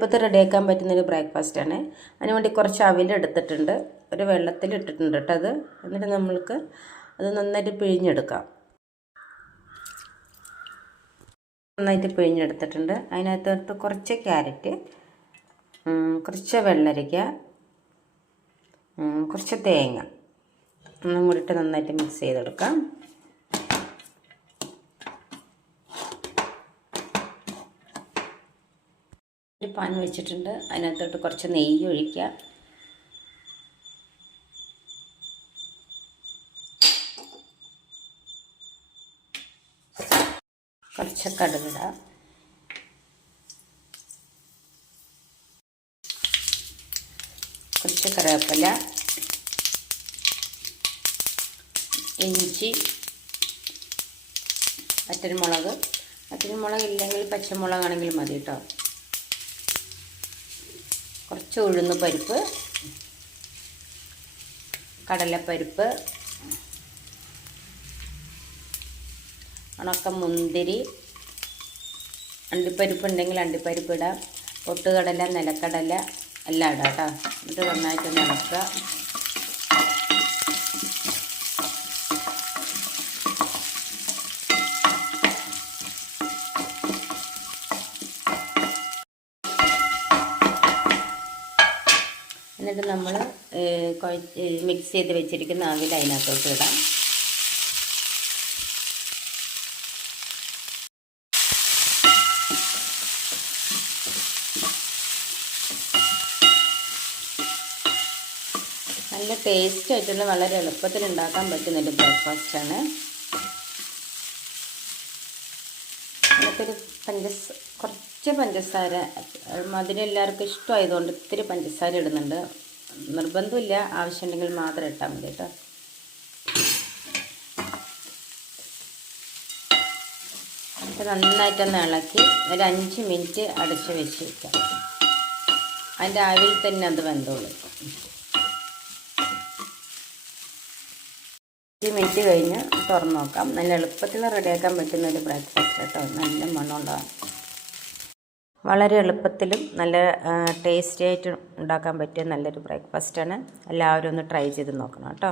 എളുപ്പത്തിൽ റെഡിയാക്കാൻ പറ്റുന്നൊരു ബ്രേക്ക്ഫാസ്റ്റാണ്. അതിന് വേണ്ടി കുറച്ച് അവിലെടുത്തിട്ടുണ്ട് ഒരു വെള്ളത്തിൽ ഇട്ടിട്ടുണ്ട് കേട്ടോ അത്. എന്നിട്ട് നമ്മൾക്ക് അത് നന്നായിട്ട് പിഴിഞ്ഞെടുക്കാം. നന്നായിട്ട് പിഴിഞ്ഞെടുത്തിട്ടുണ്ട്. അതിനകത്തോട്ട് കുറച്ച് ക്യാരറ്റ് കുറച്ച് വെള്ളരിക്ക കുറച്ച് തേങ്ങ. ഒന്നും കൂടിയിട്ട് നന്നായിട്ട് മിക്സ് ചെയ്തെടുക്കാം. ഒരു പാൻ വെച്ചിട്ടുണ്ട്. അതിനകത്തോട്ട് കുറച്ച് നെയ്യ് ഒഴിക്കുക. കുറച്ച് കടുകിടാം കുറച്ച് കറിവേപ്പില ഇഞ്ചി വറ്റൽമുളക്. വറ്റൽമുളക് ഇല്ലെങ്കിൽ പച്ചമുളകാണെങ്കിലും മതി കേട്ടോ. കുറച്ച് ഉഴുന്ന് പരിപ്പ് കടലപ്പരിപ്പ് ഉണക്ക മുന്തിരി അണ്ടിപ്പരിപ്പ് ഉണ്ടെങ്കിൽ അണ്ടിപ്പരിപ്പ് ഇടാം. പൊട്ടുകടല നിലക്കടല എല്ലാം ഇടാം കേട്ടോ. എന്നിട്ട് നന്നായിട്ട് ഇളക്കുക. എന്നിട്ട് നമ്മൾ മിക്സ് ചെയ്ത് വെച്ചിരിക്കുന്ന ആവിൽ അതിനകത്തോട്ട് ഇടാം. നല്ല ടേസ്റ്റ് ആയിട്ടുള്ള വളരെ എളുപ്പത്തിൽ ഉണ്ടാക്കാൻ പറ്റുന്നൊരു ബ്രേക്ക്ഫാസ്റ്റാണ് അതിനകത്തൊരു പഞ്ചസ കുറച്ച് പഞ്ചസാര മധുരം എല്ലാവർക്കും ഇഷ്ടമായതുകൊണ്ട് ഇത്തിരി പഞ്ചസാര ഇടുന്നുണ്ട്. നിർബന്ധമില്ല ആവശ്യമുണ്ടെങ്കിൽ മാത്രം ഇട്ടാൽ മതി കേട്ടോ. നന്നായിട്ടൊന്ന് ഇളക്കി ഒരു അഞ്ച് മിനിറ്റ് അടച്ച് വെച്ച് വയ്ക്കാം അതിന്റെ ആവിൽ തന്നെ അത് വെന്തോളൂ. അഞ്ച് മിനിറ്റ് കഴിഞ്ഞ് തുറന്നു നോക്കാം. നല്ല എളുപ്പത്തിൽ റെഡിയാക്കാൻ പറ്റുന്ന ഒരു ബ്രേക്ക്ഫാസ്റ്റ് കേട്ടോ. നല്ല മണമുണ്ടാകും വളരെ എളുപ്പത്തിലും നല്ല ടേസ്റ്റി ആയിട്ട് ഉണ്ടാക്കാൻ പറ്റിയ നല്ലൊരു ബ്രേക്ക്ഫാസ്റ്റാണ്. എല്ലാവരും ഒന്ന് ട്രൈ ചെയ്ത് നോക്കണം കേട്ടോ.